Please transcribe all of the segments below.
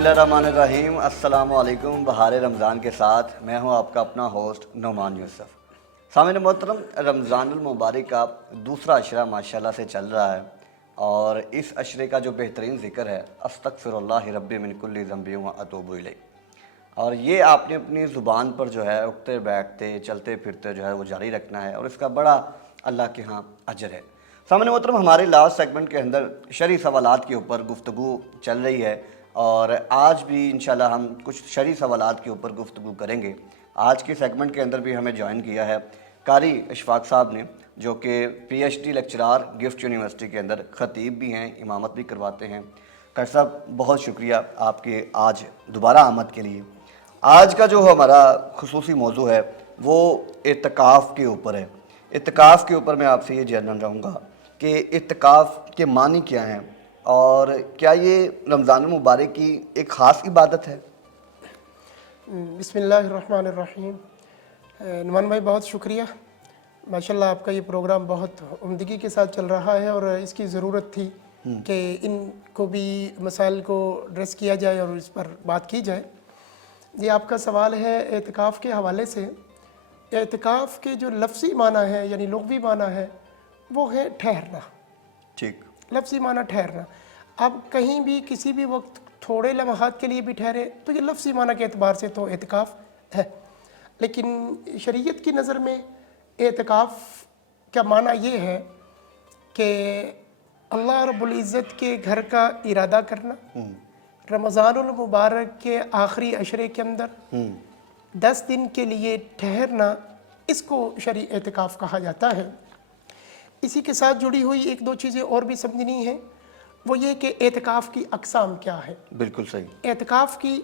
बिस्मिल्लाहिर्रहमानिर्रहीम। अस्सलामु अलैकुम। बहार रमज़ान के साथ मैं हूं आपका अपना होस्ट नोमान यूसुफ। सामईन मोहतरम, रमज़ानुल मुबारक का दूसरा अशरा माशाल्लाह से चल रहा है और इस अशरे का जो बेहतरीन ज़िक्र है अस्तग़फ़िरुल्लाह रब्बी मिन कुल्लि ज़ंबि व अतूबु इलैह, और ये आपने अपनी ज़ुबान पर जो है उठते बैठते चलते फिरते जो है वो जारी रखना है और इसका बड़ा अल्लाह के यहाँ अजर है। सामईन मोहतरम, हमारे लास्ट सेगमेंट के अंदर शरई सवालात के ऊपर गुफ्तगू चल रही है और आज भी इंशाल्लाह हम कुछ शरई सवालात के ऊपर गुफ्तगू करेंगे। आज के सेगमेंट के अंदर भी हमें ज्वाइन किया है कारी इशफाक साहब ने, जो कि PhD लेक्चरार गिफ्ट यूनिवर्सिटी के अंदर ख़तीब भी हैं, इमामत भी करवाते हैं। कारी साहब, बहुत शुक्रिया आपके आज दोबारा आमद के लिए। आज का जो हमारा खुसूसी मौजू है वो इत्तिकाफ़ के ऊपर है। इत्तिकाफ़ के ऊपर मैं आपसे ये जानना चाहूँगा कि इत्तिकाफ़ के मानी क्या हैं और क्या ये रमज़ान मुबारक की एक ख़ास इबादत है? बिस्मिल्लाहिर्रहमानिर्रहीम। नुमान भाई, बहुत शुक्रिया। माशाल्लाह आपका ये प्रोग्राम बहुत उम्दगी के साथ चल रहा है और इसकी ज़रूरत थी कि इनको भी मसाइल को एड्रेस किया जाए और इस पर बात की जाए। ये आपका सवाल है एतिकाफ़ के हवाले से। एतिकाफ़ के जो लफ्ज़ी माना है यानी लुग़वी माना है वो है ठहरना। ठीक, लफ्ज़ी माना ठहरना। अब कहीं भी किसी भी वक्त थोड़े लम्हात के लिए भी ठहरे तो ये लफ्ज़ी माना के एतबार से तो एतिकाफ़ है, लेकिन शरीयत की नज़र में एतिकाफ़ का माना ये है कि अल्लाह रब्बुल इज़्ज़त के घर का इरादा करना, रमज़ानुल मुबारक के आखिरी अशरे के अंदर 10 दिन के लिए ठहरना, इसको शरई एतिकाफ़ कहा जाता है। इसी के साथ जुड़ी हुई एक दो चीज़ें और भी समझनी है, वो ये कि एतिकाफ़ की अक़साम क्या है। बिल्कुल सही। एतिकाफ़ की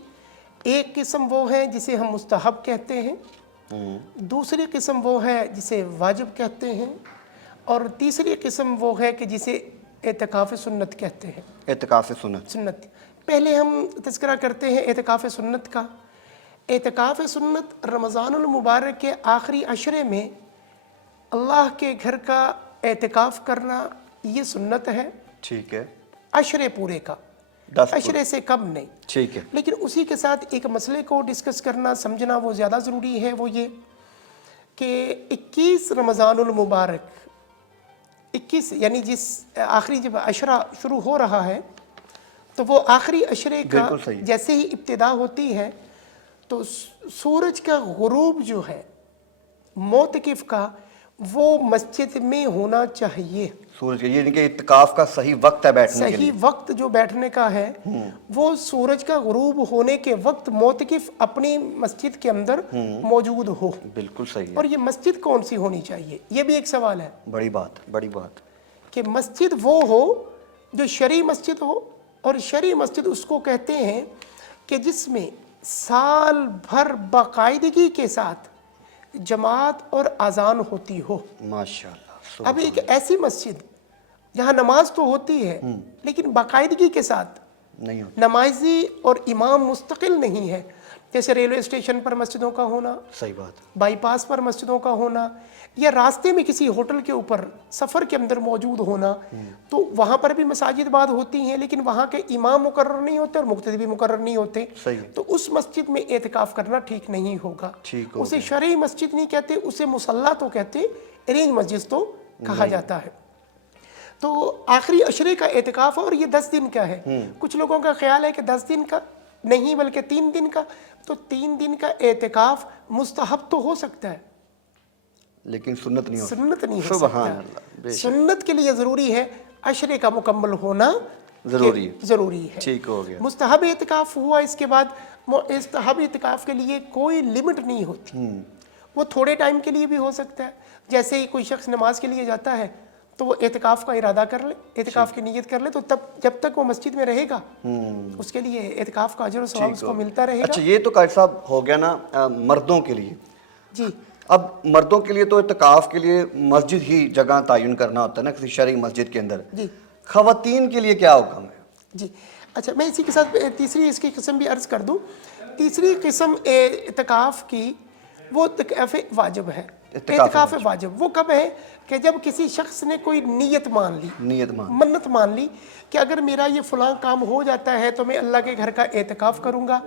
एक किस्म वो है जिसे हम मुस्तहब कहते हैं, दूसरी किस्म वो है जिसे वाजिब कहते हैं और तीसरी किस्म वो है कि जिसे एतिकाफ़ सुन्नत कहते हैं। एतिकाफ़ सुन्नत। पहले हम तज़किरा करते हैं एतिकाफ़ सुन्नत का। एतिकाफ़ सुन्नत रमज़ानुल मुबारक के आखिरी अशरे में अल्लाह के घर का एतिकाफ़ करना, ये सुन्नत है। ठीक है। अशरे पूरे का, 10 अशरे से कम नहीं। ठीक है। लेकिन उसी के साथ एक मसले को डिस्कस करना, समझना वो ज़्यादा ज़रूरी है। वो ये कि 21 रमज़ानुल मुबारक, 21 यानी जिस आखिरी जब अशरा शुरू हो रहा है तो वो आखिरी अशरे का जैसे ही इब्तिदा होती है तो सूरज का गुरूब जो है मोतकिफ का, वो मस्जिद में होना चाहिए। सूरज का यानी कि इत्तिकाफ़ का सही वक्त है बैठने के लिए। सही वक्त जो बैठने का है वो सूरज का गुरूब होने के वक्त मोतकिफ अपनी मस्जिद के अंदर मौजूद हो। बिल्कुल सही है। और ये मस्जिद कौन सी होनी चाहिए, ये भी एक सवाल है। बड़ी बात कि मस्जिद वो हो जो शरई मस्जिद हो, और शरई मस्जिद उसको कहते हैं कि जिसमें साल भर बाकायदगी के साथ जमात और अजान होती हो। माशाल्लाह। अब एक ऐसी मस्जिद जहाँ नमाज तो होती है लेकिन बाकायदगी के साथ नहीं होती, नमाजी और इमाम मुस्तकिल नहीं है, जैसे रेलवे स्टेशन पर मस्जिदों का होना, सही बात, बाईपास पर मस्जिदों का होना, या रास्ते में किसी होटल के ऊपर सफ़र के अंदर मौजूद होना, तो वहाँ पर भी मसाजिद बाद होती हैं लेकिन वहाँ के इमाम मुकर्रर नहीं होते और मुक्तदी भी मुकर्रर नहीं होते। तो उस मस्जिद में एतिकाफ़ करना ठीक नहीं होगा। उसे शरई मस्जिद नहीं कहते, उसे मुसल्ला तो कहते, अरेंज मस्जिद तो कहा जाता है। तो आखिरी अशरे का एतिकाफ़ और ये 10 दिन का है। कुछ लोगों का ख्याल है कि 10 दिन का नहीं बल्कि 3 दिन का। तो 3 दिन का एतिकाफ़ मुस्तहब तो हो सकता है लेकिन सुन्नत नहीं हो सकता। सुन्नत के लिए ज़रूरी है अशरे का मुकम्मल होना ज़रूरी है। ठीक हो गया। मुस्तहब एतिकाफ़ हुआ, इसके बाद मुस्तहब एतिकाफ़ के लिए कोई लिमिट नहीं होती, वो थोड़े टाइम के लिए भी हो सकता है। जैसे ही कोई शख्स नमाज के लिए जाता है तो वो एतिकाफ़ का इरादा कर ले, एतिकाफ़ की नीयत कर ले, तो तब जब तक वो मस्जिद में रहेगा उसके लिए एतिकाफ़ का अजर और सवाब उसको मिलता रहेगा। अच्छा, ये तो कारी साहब हो गया ना मर्दों के लिए। जी, अब मर्दों के लिए तो इत्तिकाफ़ के लिए मस्जिद ही जगह तयन करना होता है ना, किसी शरई मस्जिद के अंदर। जी, ख़वातीन के लिए क्या हुक्म है? जी, अच्छा, मैं इसी के साथ तीसरी इसकी किस्म भी अर्ज़ कर दूँ। तीसरी किस्म इत्तिकाफ़ की वो इत्तिकाफ़ वाजिब है। एतकाफ वाजिब वो कब है कि जब किसी शख्स ने कोई नीयत मान ली, नीयत मान, मन्नत मान ली कि अगर मेरा ये फलां काम हो जाता है तो मैं अल्लाह के घर का एतकाफ़ करूँगा।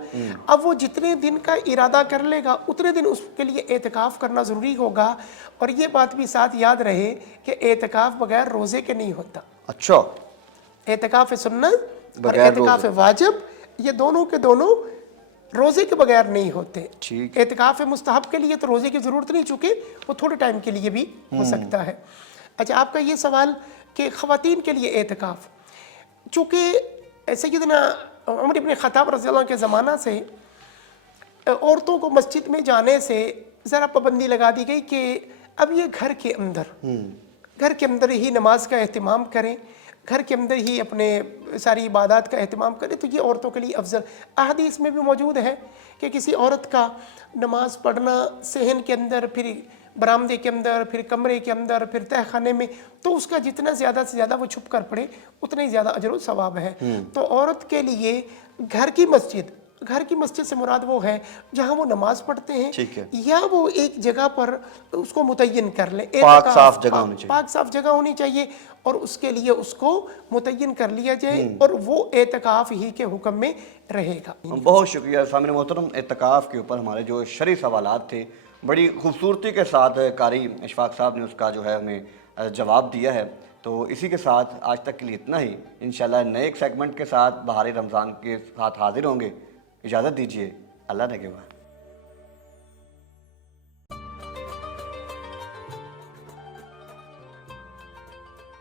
अब वो जितने दिन का इरादा कर लेगा उतने दिन उसके लिए एतकाफ़ करना ज़रूरी होगा। और ये बात भी साथ याद रहे कि एतकाफ़ बगैर रोज़े के नहीं होता। अच्छा, एतकाफ़ सुन्नत और बगैर एतकाफ़ वाजिब ये दोनों के दोनों रोज़े के बगैर नहीं होते। ठीक। एतकाफ़ मुस्तहब के लिए तो रोज़े की ज़रूरत नहीं, चूँकि वो थोड़े टाइम के लिए भी हो सकता है। अच्छा, आपका ये सवाल कि ख़वातीन के लिए एतकाफ़, चूँकि सैयदना उमर इब्न ख़त्ताब रज़ियल्लाहु अन्हु के ज़माना से औरतों को मस्जिद में जाने से ज़रा पाबंदी लगा दी गई कि अब ये घर के अंदर ही नमाज का एहतमाम करें, घर के अंदर ही अपने सारी इबादत का एहतमाम करें, तो ये औरतों के लिए अफजल। अहदीस में भी मौजूद है कि किसी औरत का नमाज पढ़ना सहन के अंदर, फिर बरामदे के अंदर, फिर कमरे के अंदर, फिर तहखाने में, तो उसका जितना ज़्यादा से ज़्यादा वो छुप कर पड़े उतना ही ज़्यादा अजर व सवाब है। तो औरत के लिए घर की मस्जिद से मुराद वो है जहाँ वो नमाज पढ़ते हैं, ठीक है, या वो एक जगह पर उसको मुतय्यन कर ले, पाक साफ जगह होनी चाहिए, पाक साफ जगह होनी चाहिए और उसके लिए उसको मुतय्यन कर लिया जाए और वो एतकाफ़ ही के हुक्म में रहेगा। बहुत शुक्रिया सामने मोहतरम, एतकाफ़ के ऊपर हमारे जो शरई सवालात थे बड़ी खूबसूरती के साथ कारी इशफाक साहब ने उसका जो है हमें जवाब दिया है। तो इसी के साथ आज तक के लिए इतना ही। इंशाल्लाह नए एक सेगमेंट के साथ बहार रमज़ान के साथ हाजिर होंगे। इजाज़त दीजिए, अल्लाह ने के बाद।